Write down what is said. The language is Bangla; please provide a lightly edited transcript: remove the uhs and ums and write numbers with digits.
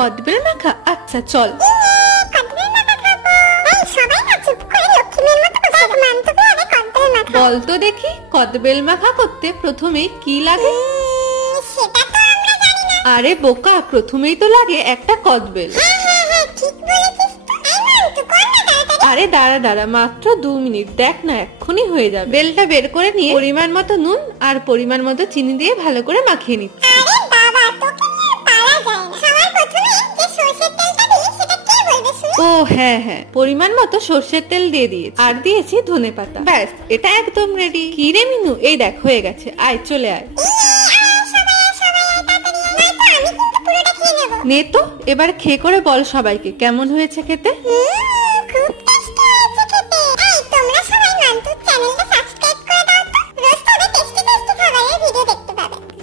কদবেল মাখা, আচ্ছা চল। বল তো দেখি, কদবেল মাখা করতে প্রথমে কি লাগে? আরে বোকা, প্রথমেই তো লাগে একটা কদবেল। আরে দাঁড়া দাঁড়া, মাত্র 2 মিনিট, দেখ না এক্ষুনি হয়ে যাবে। বেলটা বের করে নিয়ে পরিমাণ মতো নুন আর পরিমাণ মতো চিনি দিয়ে ভালো করে মাখিয়ে নিচ্ছি। ও হ্যাঁ হ্যাঁ, পরিমাণ মতো সর্ষের তেল দিয়ে দিয়েছি, আর দিয়েছি ধনেপাতা। ব্যাস, এটা একদম রেডি। কি রে মিনু, এই দেখ হয়ে গেছে, আয় চলে আয়। নে তো, এবার খেয়ে করে বল সবাইকে কেমন হয়েছে খেতে।